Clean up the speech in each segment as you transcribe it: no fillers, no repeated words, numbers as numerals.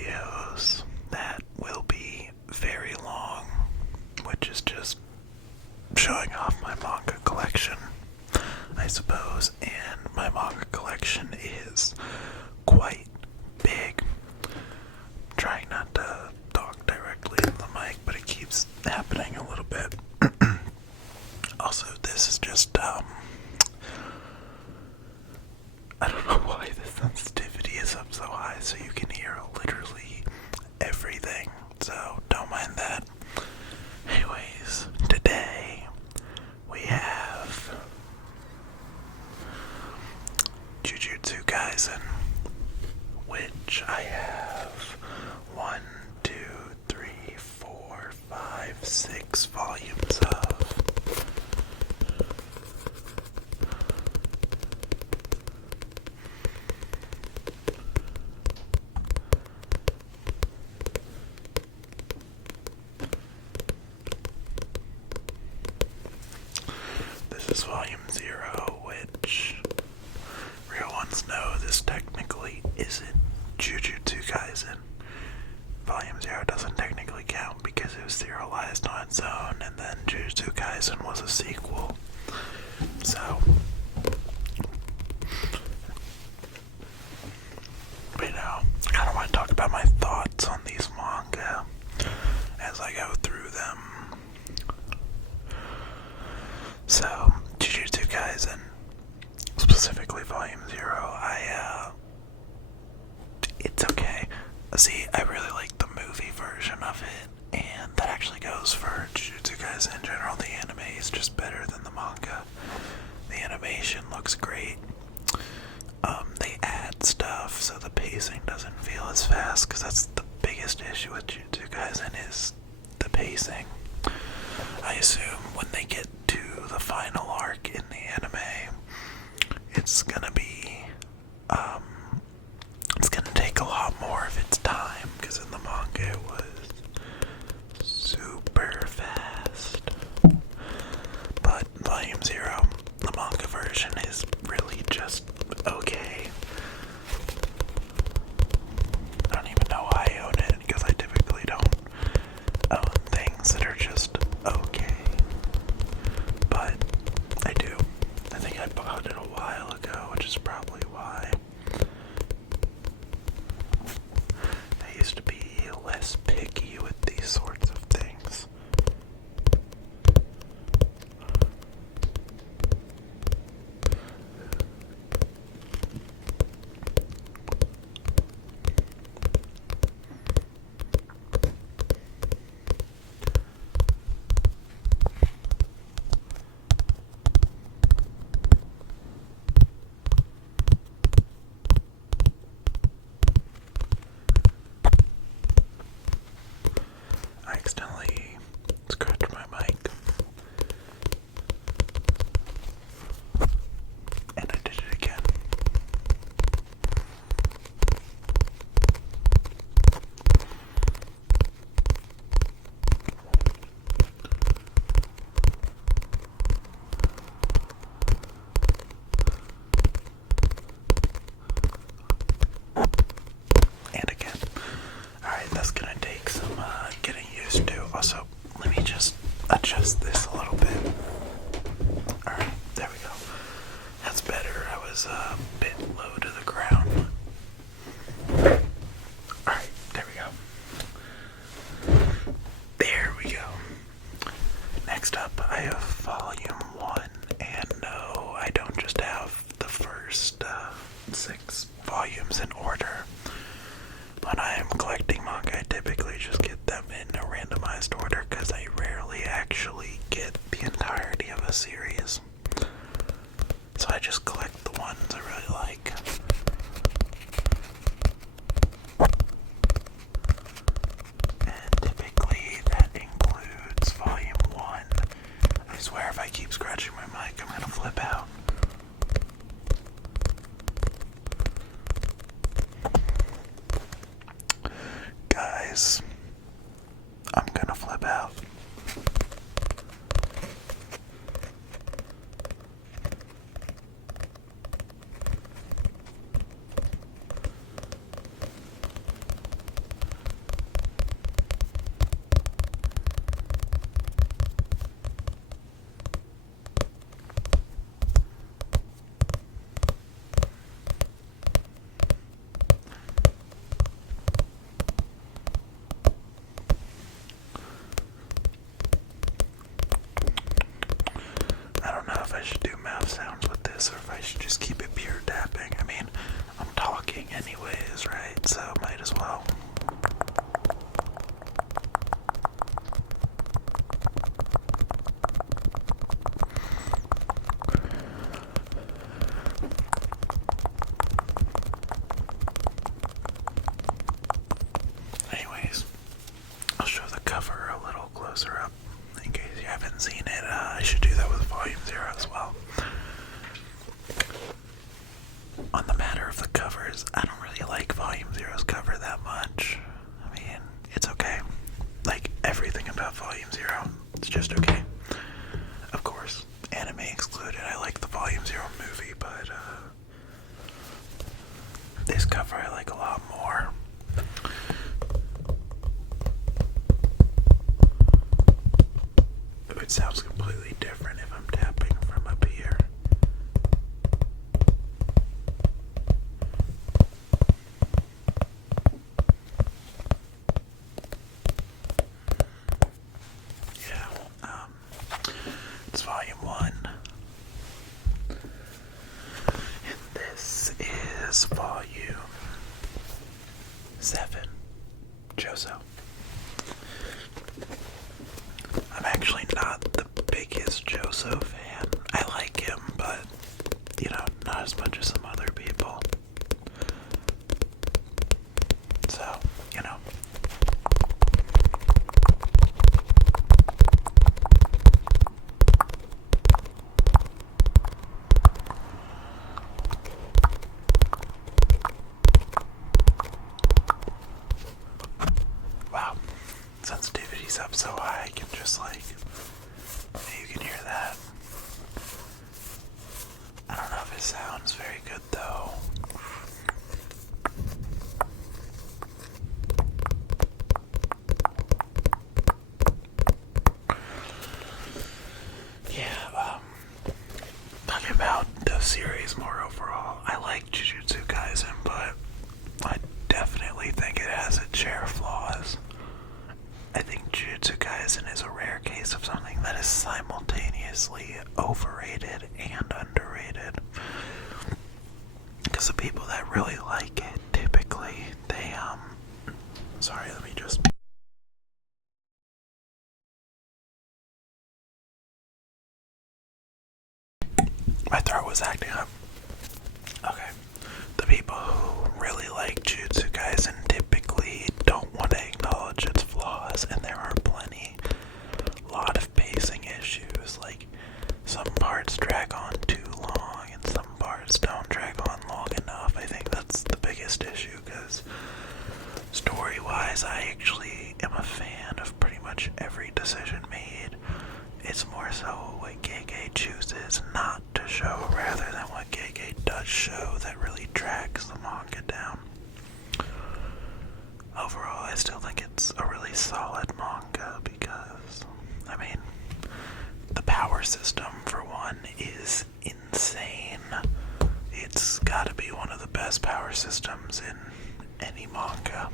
videos that will be very long, which is just showing off my manga collection, I suppose, and my manga collection is quite big. I'm trying not to talk directly in the mic, but it keeps happening a little bit. Also, this is just, I don't know why the sensitivity is up so high, so you can hear literally everything, so don't mind that. Anyways, today we have Jujutsu Kaisen, which I have 1, 2, 3, 4, 5, 6 volumes of. This is volume 0, which real ones know this technically isn't Jujutsu Kaisen. Volume 0 doesn't technically count because it was serialized on its own, and then Jujutsu Kaisen was a sequel. So, you know, I kind of want to talk about my thoughts on these manga as I go through them. So, Jujutsu Kaisen, specifically Volume 0, it's okay. See, I really like the movie version of it, and that actually goes for Jujutsu Kaisen in general. The anime is just better than the manga. The animation looks great. They add stuff, so the pacing doesn't feel as fast, because that's the biggest issue with Jujutsu Kaisen is the pacing. I assume when they get to the final arc in the anime, it's gonna be, it's gonna take a lot more of its time, because in the manga it was super fast. But Volume 0, the manga version, is really just okay. I don't even know why I own it, because I typically don't own things that are just okay. But I do. I think I bought it a while ago, which is probably why. I used to be less picky with these sorts of things. I accidentally scratched my mic. And I did it again. And again. Alright, that's gonna take some getting used to. Also, let me just adjust this a little bit. Alright, there we go. That's better. I was a bit low to the ground. Alright, there we go. There we go. Next up, I have Volume 1, and no, I don't just have the first 6 volumes in order. When I am collecting manga, I typically just get them in a randomized order because I rarely actually get the entirety of a series. So I just collect the ones I really like. And typically that includes Volume 1. I swear if I keep scratching my mic, I'm gonna flip out. Guys, I'm gonna flip out. this or if I should just keep it pure tapping. I mean, I'm talking anyways, right? So might as well. Anyways, I'll show the cover a little closer up in case you haven't seen it. I should do that with Volume 0 as well. On the matter of the covers, I don't really like Volume 0's cover that much. I mean, it's okay. Like, everything about Volume 0, it's just okay. Of course, anime excluded, I like the Volume 0 movie, but this cover I like a lot more. It sounds completely different if I'm tapping from up here. Yeah, it's Volume 1. And this is Volume 7, Joso. I'm actually not the biggest Joso fan. I like him, but, not as much as some other people. So, Wow. Sensitivity's up so high I can just you can hear that. I don't know if it sounds very good though. Yeah, talking about the series more overall, I like Jujutsu Kaisen, but I definitely think it has its share of flaws. I think Jujutsu Kaisen is a rare case of something that is simultaneously overrated and underrated. Because the people that really like it, typically, they, sorry, let me just... My throat was acting up. Okay. The people who really like Jujutsu Kaisen typically don't want to acknowledge its flaws, and there are plenty. A lot of pacing issues, like some parts drag on too long and some parts don't drag on long enough. I think that's the biggest issue, because story-wise, I actually am a fan of pretty much every decision made. It's more so what Gege chooses not to show rather than what Gege does show that really drags the manga down. Overall, I still think it's a really solid manga because, the power system, for one, is insane. It's gotta be one of the best power systems in any manga.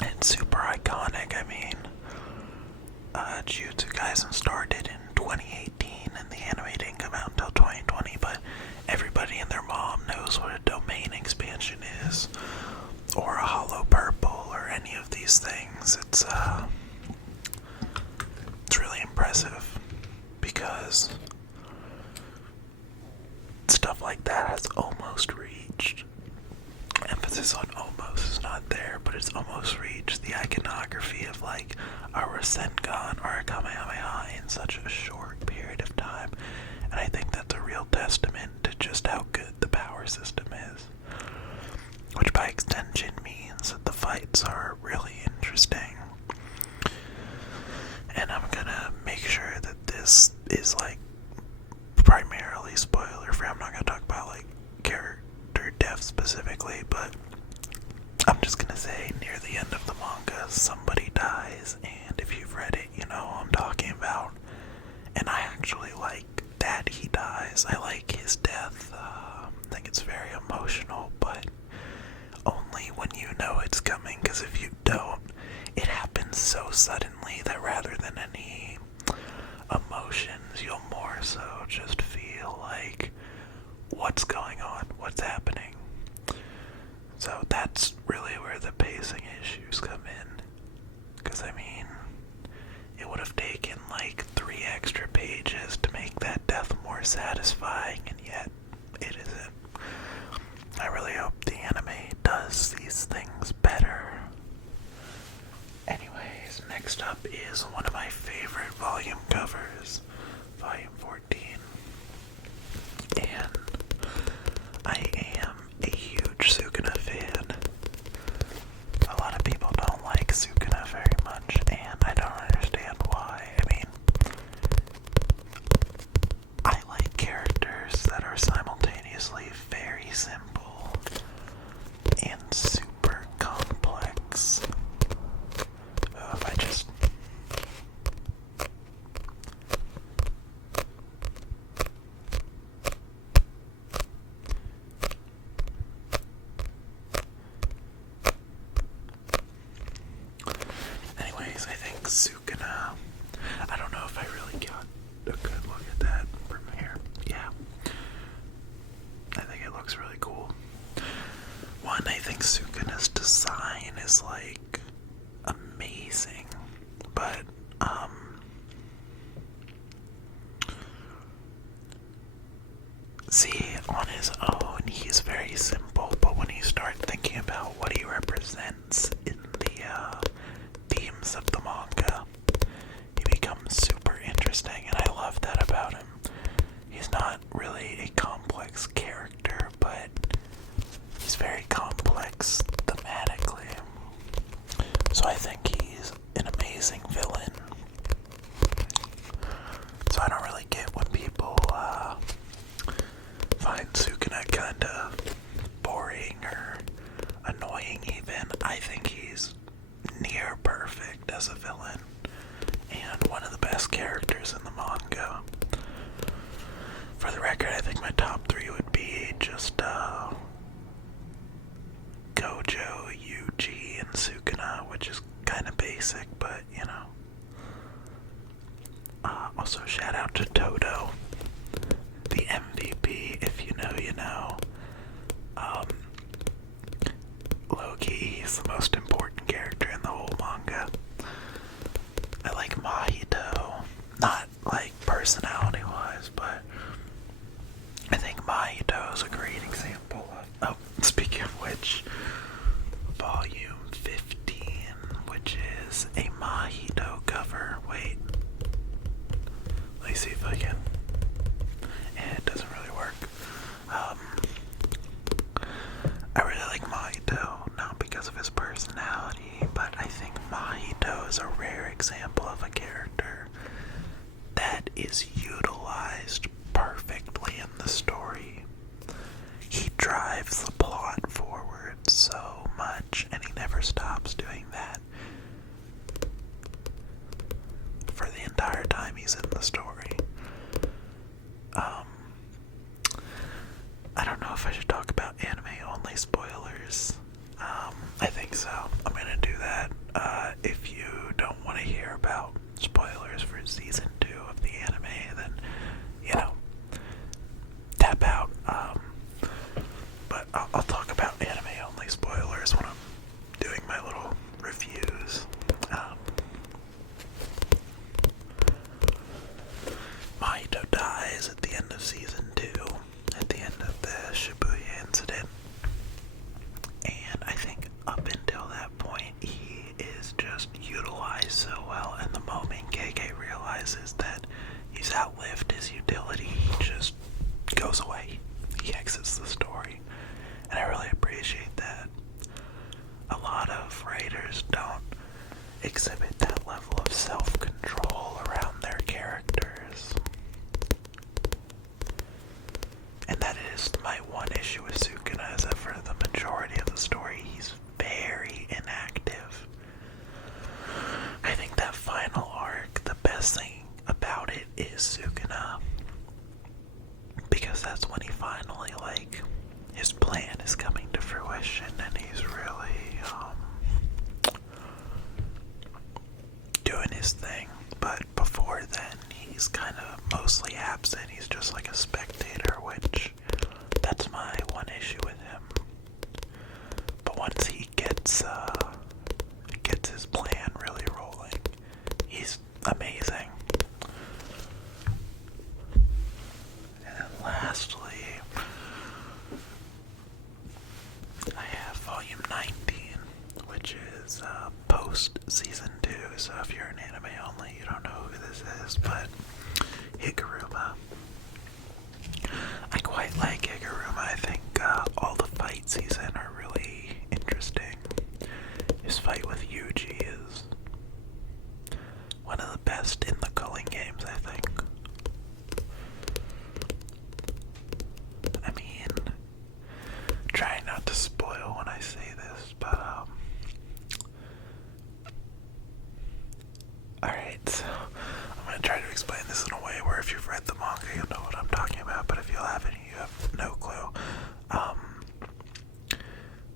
It's super iconic. Jujutsu Kaisen started in 2018 and the anime didn't come out until 2020, but everybody and their mom knows what a domain expansion is, or a hollow purple, or any of these things. It's really impressive because stuff like that has almost reached, emphasis on almost is not there, but it's almost reached the iconography of a Rasengan or a Kamehameha in such a short period of time. And I think that's a real testament to just how good the power system is, which by extension means that the fights are really interesting. And I'm gonna make sure that this is primarily spoiler free. I'm not gonna talk about character death specifically, but I'm just gonna say near the end of the manga somebody dies, and if you've read it, you know who I'm talking about. And I actually like that he dies. I like his death. I think it's very emotional, but only when you know it's coming, because if you don't, it happens so suddenly that rather than any emotion emotions, you'll more so just feel like, what's going on? What's happening? So that's really where the pacing issues come in. Because, I mean, it would have taken like 3 extra pages to make that death more satisfying, and yet it isn't. I really hope the anime does these things better. Anyways, next up is one of my favorite volume covers, volume 14. And I am a huge Sukuna fan. A lot of people don't like Sukuna very much, and I don't understand why. I mean, I like characters that are simultaneously very simple and super complex. Anyways, I think Sukuna, I don't know if I really got a good look at that from here. Yeah. I think it looks really cool. One, I think Sukuna's design is like amazing, but see, on his own he's very simple, but when you start thinking about what he represents in the themes of the manga, he becomes super interesting, and I love that about him. He's not really a complex character, but he's very complex thematically. So I think he's an amazing villain. So I don't really get when people find Sukuna kinda boring or annoying even. I think he's near perfect as a villain and one of the best characters in the manga. For the record, I think my top 3 would be just Gojo, Yuji, and Sukuna, which is kind of basic, but you know. Also, shout out to Todo, the MVP. If you know, you know. Low-key, he's the most important character in the whole manga. I like Mahito, not like personality-wise, but I think Mahito is a great example of, oh, speaking of which, volume 15, which is a Mahito cover. Wait, let me see if I can. It doesn't really work. I really like Mahito, not because of his personality, but I think Mahito is a rare example of a character that is utilized perfectly in the story. He drives the plot forward so much, and he never stops doing that for the entire time he's in the story. I don't know if I should talk about anime-only spoilers. I think so. I'm gonna do that. If you don't want to hear about spoilers for season 2 of the anime, then, you know, tap out. But I'll talk about anime-only spoilers when I'm doing my little reviews. Mahito dies at the end of season 2, at the end of the Shibuya incident. And I think up until that point, he is just utilized so well, and the moment KK realizes that he's outlived his utility, he just goes away. He exits the story, and I really appreciate that. A lot of writers don't exhibit that level of self-control around their characters. And that is my one issue with Sukuna, is that for the majority of the story, he's very inactive. I think that final arc, the best thing about it is Sukuna. Because that's when he finally, like, his plan is coming to fruition, and he's really, gets his plan really rolling. He's amazing. And then lastly, I have volume 19, which is post season 2. So if you're an anime only, you don't know who this is, but Higuruma. I quite like Higuruma. I think all the fights he's in are really interesting. His fight with Yuji is one of the best in the culling games, I think. I mean, trying not to spoil when I say this, but alright, so I'm going to try to explain this in a way where if you've read the manga, you'll know what I'm talking about, but if you haven't, you have no clue.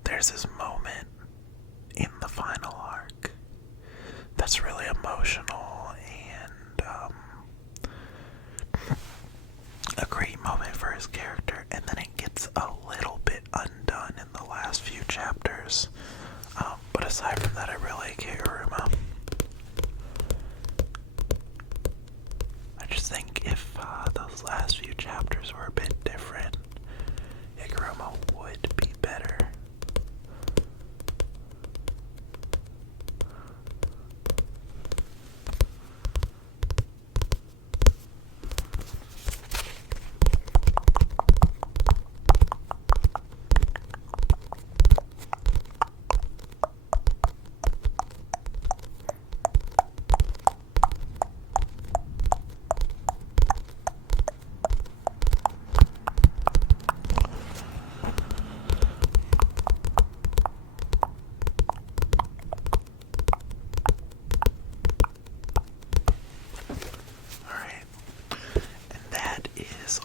There's this moment in the final arc that's really emotional and a great moment for his character, and then it gets a little bit undone in the last few chapters. But aside from that, I really like Higuruma. I just think if those last few chapters were a bit different, Higuruma would be better.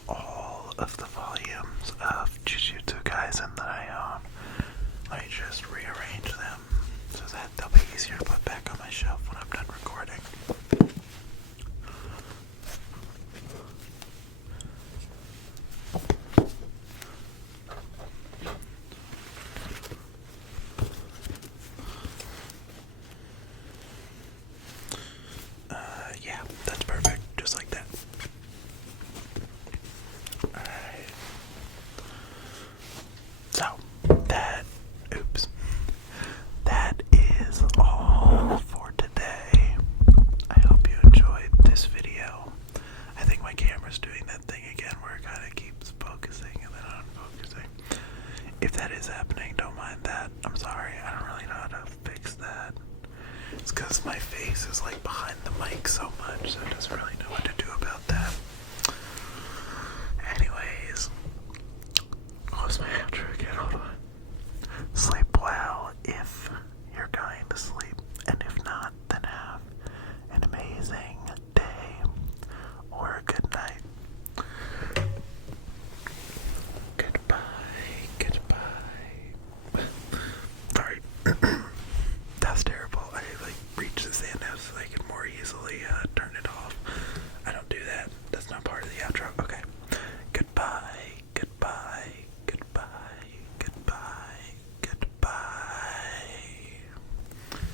All of the volumes of Jujutsu Kaisen that I own. Let me just rearrange them so that they'll be easier to put back on my shelf when I'm done recording. Yeah, that's perfect, just like that. Alright. So, that is all for today. I hope you enjoyed this video. I think my camera's doing that thing again where it kind of keeps focusing and then unfocusing. If that is happening, don't mind that. I'm sorry, I don't really know how to fix that. It's because my face is like behind the mic so much, so it doesn't really know what to